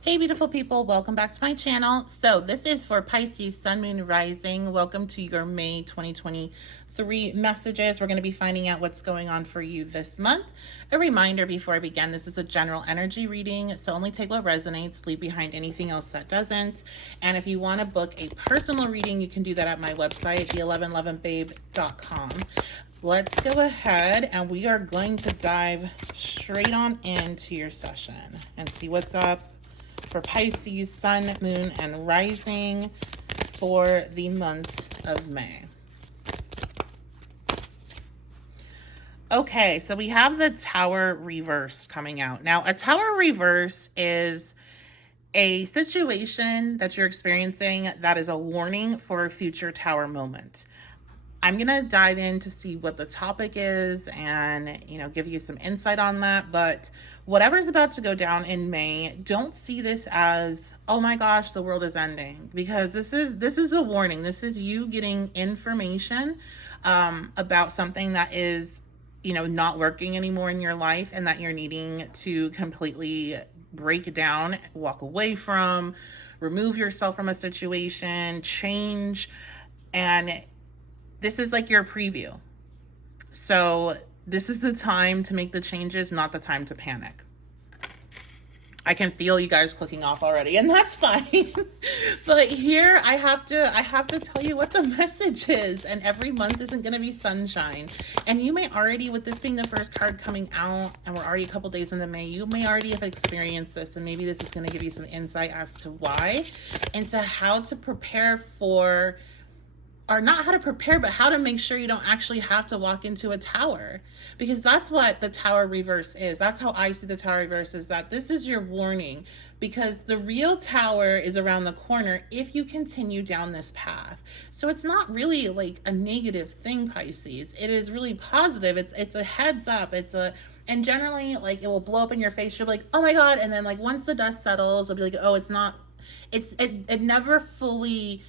Hey beautiful people, welcome back to my channel. So this is for Pisces Sun, Moon, Rising. Welcome to your May 2023 messages. We're going to be finding out what's going on for you this month. A reminder before I begin, this is a general energy reading, so only take what resonates, leave behind anything else that doesn't. And if you want to book a personal reading, you can do that at my website, the1111babe.com. Let's go ahead and we are going to dive straight on into your session and see what's up for Pisces, Sun, Moon, and Rising for the month of May. Okay, so we have the Tower reverse coming out. Now, a Tower reverse is a situation that you're experiencing that is a warning for a future Tower moment. I'm going to dive in to see what the topic is and, give you some insight on that. But whatever's about to go down in May, don't see this as, oh my gosh, the world is ending, because this is a warning. This is you getting information about something that is, not working anymore in your life and that you're needing to completely break down, walk away from, remove yourself from a situation, change. And this is like your preview. So this is the time to make the changes, not the time to panic. I can feel you guys clicking off already, and that's fine. But here I have to tell you what the message is, and every month isn't going to be sunshine. And you may already, with this being the first card coming out, and we're already a couple days into May, you may already have experienced this, and maybe this is going to give you some insight as to why, and to how to prepare for, or not how to prepare, but how to make sure you don't actually have to walk into a tower. Because that's what the Tower reverse is. That's how I see the Tower reverse, is that this is your warning, because the real tower is around the corner if you continue down this path. So it's not really like a negative thing, Pisces. It is really positive. It's a heads up. And generally, like, it will blow up in your face. You'll be like, oh my God. And then, like, once the dust settles, it'll be like, oh, it never fully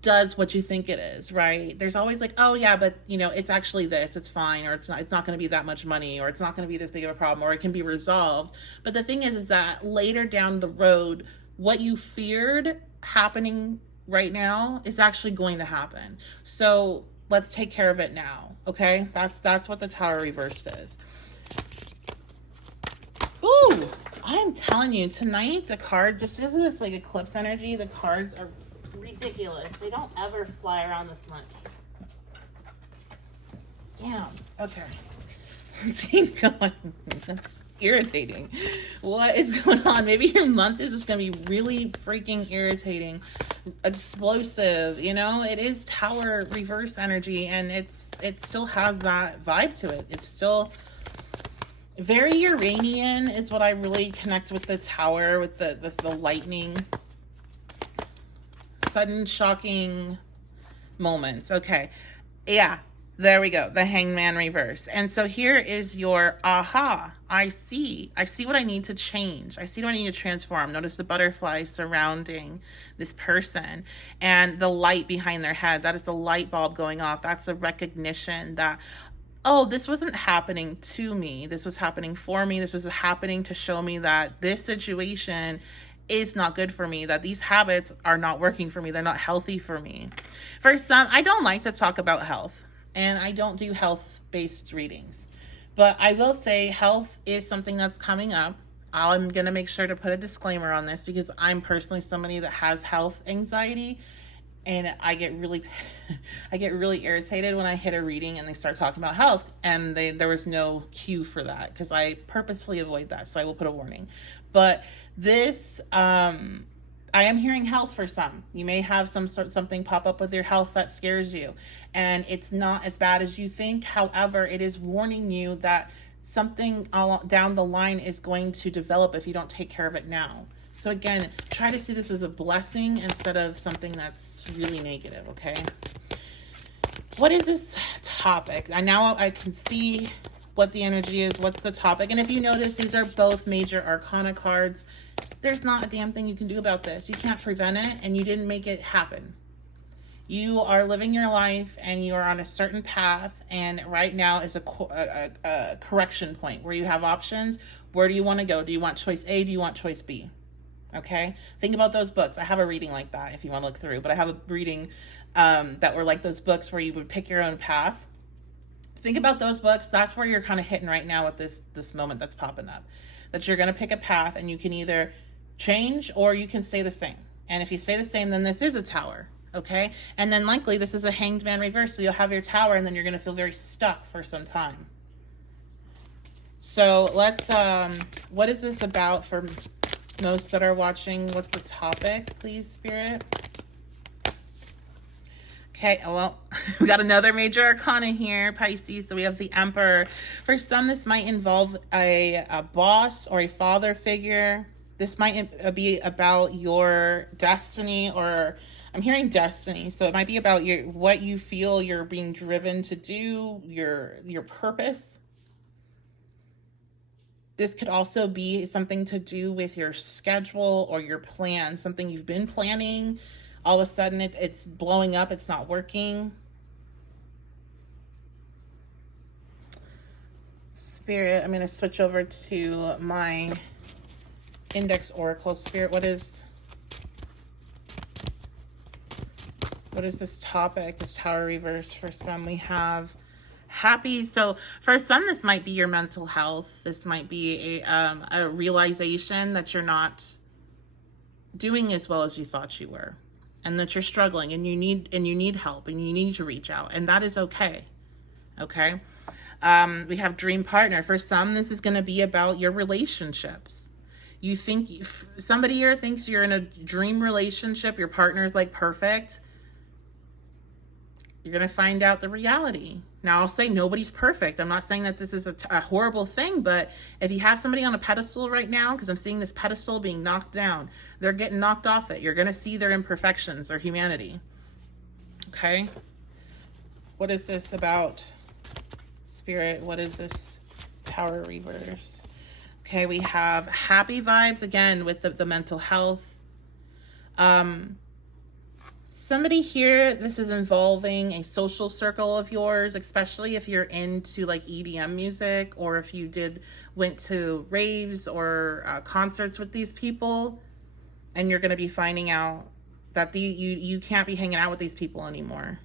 does what you think it is, right? There's always like, oh yeah, but it's actually this, it's fine, or it's not going to be that much money, or it's not going to be this big of a problem, or it can be resolved. But the thing is that later down the road, what you feared happening right now is actually going to happen. So let's take care of it now. Okay, that's what the Tower reversed is. Ooh, I'm telling you, tonight the card just isn't this like eclipse energy. The cards are ridiculous. They don't ever fly around this much. Damn. Okay. Let's keep going. That's irritating. What is going on? Maybe your month is just going to be really freaking irritating, explosive. It is Tower reverse energy, and it still has that vibe to it. It's still very Uranian is what I really connect with the Tower, with the lightning. Sudden shocking moments. Okay, yeah, there we go, the Hangman reverse. And so here is your aha. I see what I need to change. I see what I need to transform. Notice the butterflies surrounding this person and the light behind their head. That is the light bulb going off. That's a recognition that, oh, this wasn't happening to me, this was happening for me. This was happening to show me that this situation is not good for me, that these habits are not working for me, they're not healthy for me. For some, I don't like to talk about health, and I don't do health-based readings, but I will say health is something that's coming up. I'm gonna make sure to put a disclaimer on this, because I'm personally somebody that has health anxiety, and I get really irritated when I hit a reading and they start talking about health, and there was no cue for that, because I purposely avoid that, so I will put a warning. But this, I am hearing health for some. You may have something pop up with your health that scares you, and it's not as bad as you think. However, it is warning you that something down the line is going to develop if you don't take care of it now. So again, try to see this as a blessing instead of something that's really negative, okay? What is this topic? And now I can see what the energy is, what's the topic. And if you notice, these are both major arcana cards. There's not a damn thing you can do about this. You can't prevent it, and you didn't make it happen. You are living your life, and you are on a certain path, and right now is a correction point where you have options. Where do you want to go? Do you want choice A? Do you want choice B? Okay, think about those books. I have a reading like that if you want to look through, but I have a reading that were like those books where you would pick your own path. Think about those books. That's where you're kind of hitting right now with this moment that's popping up, that you're going to pick a path and you can either change or you can stay the same. And if you stay the same, then this is a tower. Okay, and then likely this is a Hanged Man reverse, so you'll have your tower and then you're going to feel very stuck for some time. So let's what is this about for most that are watching? What's the topic, please, Spirit? Okay, well, we got another major arcana here, Pisces. So we have the Emperor. For some, this might involve a boss or a father figure. This might be about your destiny, or I'm hearing destiny. So it might be about what you feel you're being driven to do, your purpose. This could also be something to do with your schedule or your plan, something you've been planning. All of a sudden it's blowing up, it's not working. Spirit, I'm going to switch over to my index oracle. Spirit, what is this topic, this tower reverse? For some, we have happy. So for some, this might be your mental health. This might be a realization that you're not doing as well as you thought you were, and that you're struggling and you need help and you need to reach out, and that is okay. Okay. We have dream partner. For some, this is going to be about your relationships. You think somebody here thinks you're in a dream relationship, your partner is like perfect. You're going to find out the reality. Now, I'll say nobody's perfect. I'm not saying that this is a horrible thing, but if you have somebody on a pedestal right now, because I'm seeing this pedestal being knocked down, they're getting knocked off it. You're going to see their imperfections, their humanity. Okay? What is this about, Spirit? What is this tower reverse? Okay, we have happy vibes again with the mental health. Somebody here, this is involving a social circle of yours, especially if you're into like EDM music, or if you went to raves or concerts with these people, and you're going to be finding out that you can't be hanging out with these people anymore.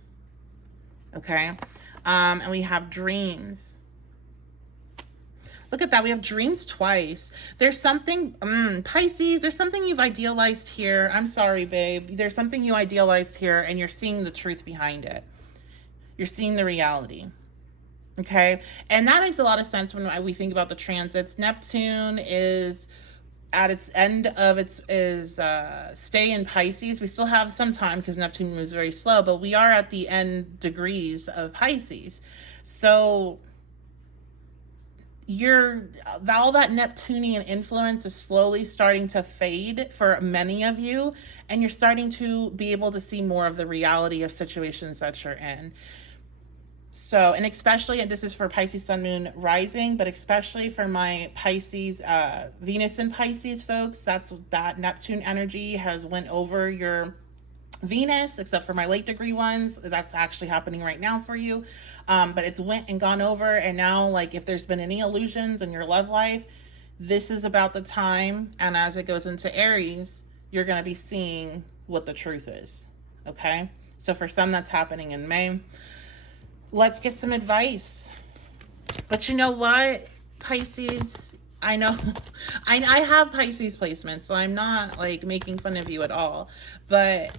Okay, and we have dreams. Look at that. We have dreams twice. There's something, Pisces, there's something you've idealized here. I'm sorry, babe. There's something you idealized here, and you're seeing the truth behind it. You're seeing the reality. Okay? And that makes a lot of sense when we think about the transits. Neptune is at its end of its stay in Pisces. We still have some time because Neptune moves very slow, but we are at the end degrees of Pisces. So all that Neptunian influence is slowly starting to fade for many of you, and you're starting to be able to see more of the reality of situations that you're in. So, and especially, and this is for Pisces Sun, Moon, Rising, but especially for my Pisces, Venus and Pisces folks, that Neptune energy has went over your Venus, except for my late degree ones. That's actually happening right now for you. But it's went and gone over. And now, like, if there's been any illusions in your love life, this is about the time. And as it goes into Aries, you're going to be seeing what the truth is. Okay. So for some, that's happening in May. Let's get some advice. But you know what, Pisces, I know I have Pisces placements, so I'm not like making fun of you at all. But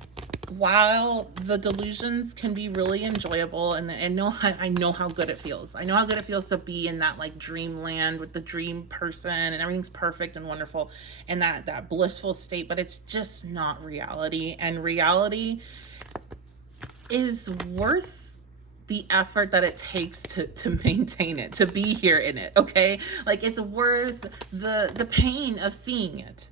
while the delusions can be really enjoyable, and I know how good it feels. I know how good it feels to be in that like dreamland with the dream person and everything's perfect and wonderful and that blissful state, but it's just not reality. And reality is worth the effort that it takes to maintain it, to be here in it. Okay, like it's worth the pain of seeing it.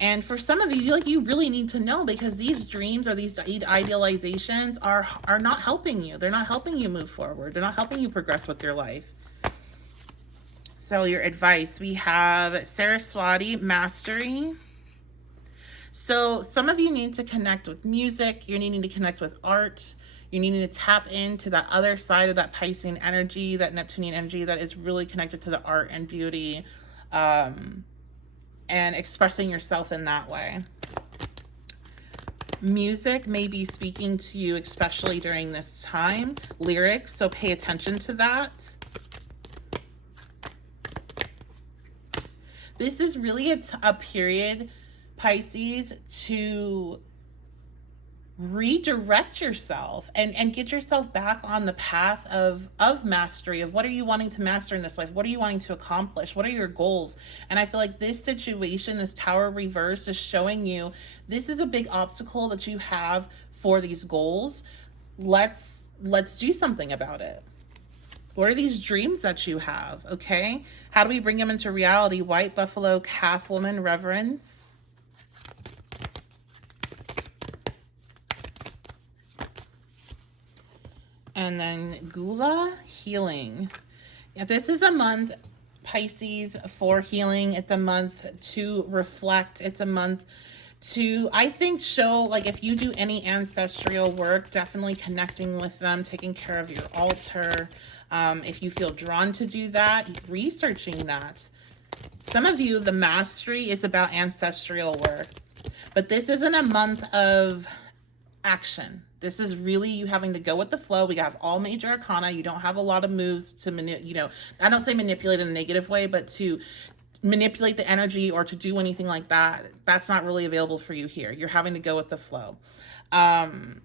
And for some of you, like, you really need to know, because these dreams or these idealizations are not helping you. They're not helping you move forward. They're not helping you progress with your life. So your advice, we have Saraswati Mastery. So some of you need to connect with music. You're needing to connect with art. You need to tap into that other side of that Piscean energy, that Neptunian energy that is really connected to the art and beauty. and expressing yourself in that way. Music may be speaking to you, especially during this time. Lyrics, so pay attention to that. This is really a period, Pisces, to redirect yourself and get yourself back on the path of mastery, of what are you wanting to master in this life, what are you wanting to accomplish, what are your goals. And I feel like this situation, this Tower reverse, is showing you this is a big obstacle that you have for these goals. Let's do something about it. What are these dreams that you have? Okay, how do we bring them into reality? White buffalo, calf woman, reverence. And then Gula, healing. Yeah, this is a month, Pisces, for healing. It's a month to reflect. It's a month to, I think, show, like, if you do any ancestral work, definitely connecting with them, taking care of your altar. If you feel drawn to do that, researching that. Some of you, the mastery is about ancestral work, but this isn't a month of action. This is really you having to go with the flow. We have all major arcana. You don't have a lot of moves to I don't say manipulate in a negative way, but to manipulate the energy or to do anything like that, that's not really available for you here. You're having to go with the flow. And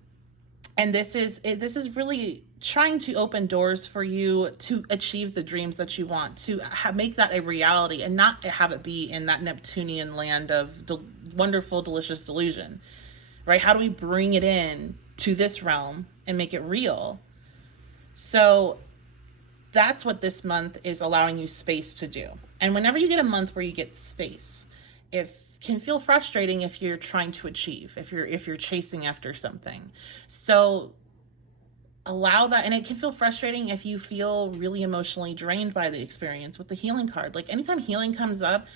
this is really trying to open doors for you to achieve the dreams that you want, to make that a reality and not have it be in that Neptunian land of wonderful, delicious delusion. Right? How do we bring it in to this realm and make it real? So that's what this month is allowing you space to do. And whenever you get a month where you get space, it can feel frustrating if you're trying to achieve, if you're chasing after something. So allow that. And it can feel frustrating if you feel really emotionally drained by the experience with the healing card. Like anytime healing comes up,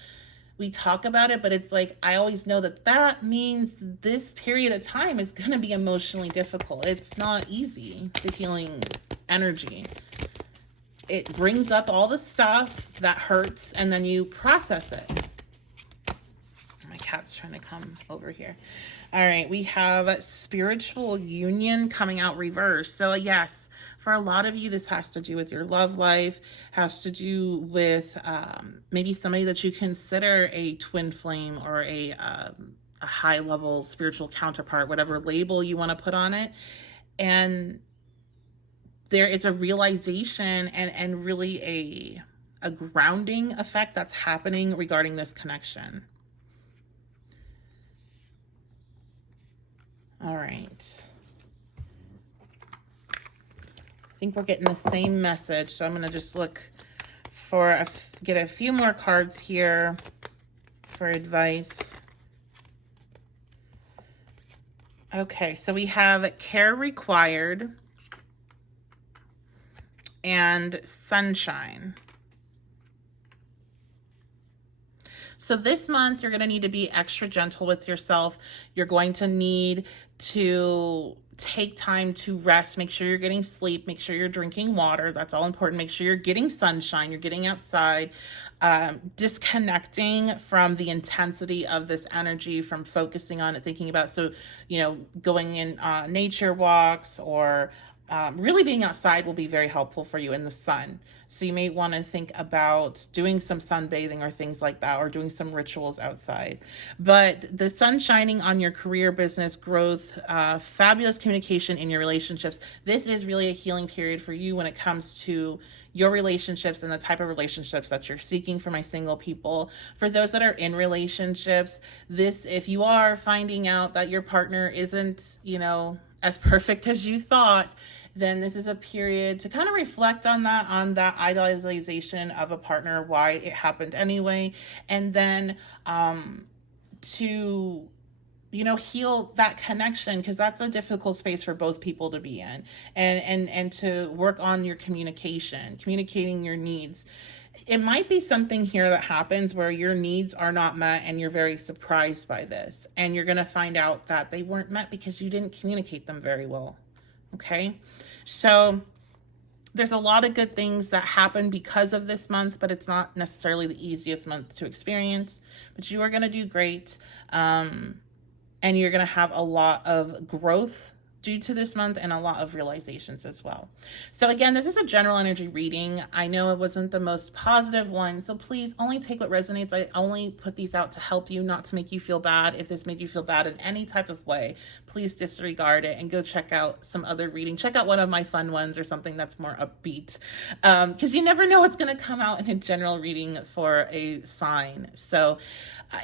we talk about it, but it's like, I always know that means this period of time is going to be emotionally difficult. It's not easy, the healing energy. It brings up all the stuff that hurts, and then you process it. My cat's trying to come over here. All right, we have spiritual union coming out reverse. So yes, for a lot of you, this has to do with your love life, has to do with maybe somebody that you consider a twin flame or a high level spiritual counterpart, whatever label you want to put on it. And there is a realization and really a grounding effect that's happening regarding this connection. All right. I think we're getting the same message, so I'm going to just look for get a few more cards here for advice. Okay, so we have care required and sunshine. So this month, you're going to need to be extra gentle with yourself. You're going to need to take time to rest. Make sure you're getting sleep. Make sure you're drinking water. That's all important. Make sure you're getting sunshine. You're getting outside. Disconnecting from the intensity of this energy, from focusing on it, thinking about, so, going in nature walks or really being outside will be very helpful for you in the sun. So you may want to think about doing some sunbathing or things like that, or doing some rituals outside. But the sun shining on your career, business, growth, fabulous communication in your relationships. This is really a healing period for you when it comes to your relationships and the type of relationships that you're seeking. For my single people, for those that are in relationships, if you are finding out that your partner isn't, as perfect as you thought, then this is a period to kind of reflect on that idealization of a partner, why it happened anyway, and then to heal that connection, because that's a difficult space for both people to be in, and to work on your communicating your needs. It might be something here that happens where your needs are not met and you're very surprised by this, and you're going to find out that they weren't met because you didn't communicate them very well. Okay, so There's a lot of good things that happen because of this month, but it's not necessarily the easiest month to experience. But you are going to do great. And you're going to have a lot of growth due to this month and a lot of realizations as well. So again, this is a general energy reading. I know it wasn't the most positive one, so please only take what resonates. I only put these out to help you, not to make you feel bad. If this made you feel bad in any type of way, please disregard it and go check out some other reading. Check out one of my fun ones or something that's more upbeat, because you never know what's going to come out in a general reading for a sign. So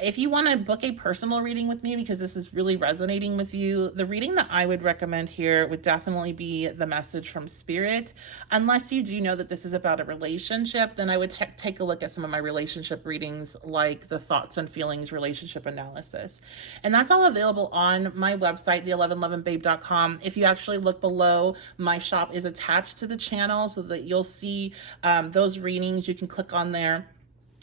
if you want to book a personal reading with me because this is really resonating with you, the reading that I would recommend here would definitely be the message from Spirit. Unless you do know that this is about a relationship, then I would take a look at some of my relationship readings, like the Thoughts and Feelings relationship analysis. And that's all available on my website, the1111babe.com. If you actually look below, my shop is attached to the channel so that you'll see those readings. You can click on there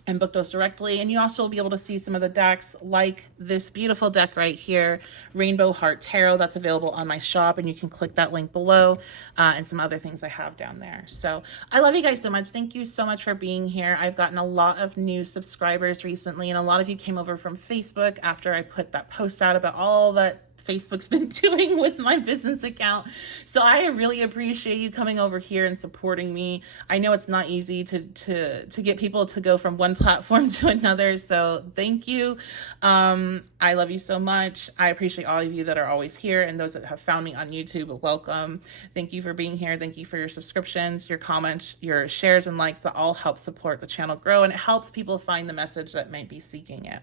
and book those directly. And you also will be able to see some of the decks, like this beautiful deck right here, Rainbow Heart Tarot, that's available on my shop, and you can click that link below, and some other things I have down there. So I love you guys so much. Thank you so much for being here. I've gotten a lot of new subscribers recently, and a lot of you came over from Facebook after I put that post out about all that Facebook's been doing with my business account. So I really appreciate you coming over here and supporting me. I know it's not easy to get people to go from one platform to another. So thank you. I love you so much. I appreciate all of you that are always here, and those that have found me on YouTube, welcome. Thank you for being here. Thank you for your subscriptions, your comments, your shares and likes. That all help support the channel grow, and it helps people find the message that might be seeking it.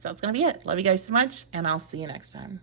So that's going to be it. Love you guys so much, and I'll see you next time.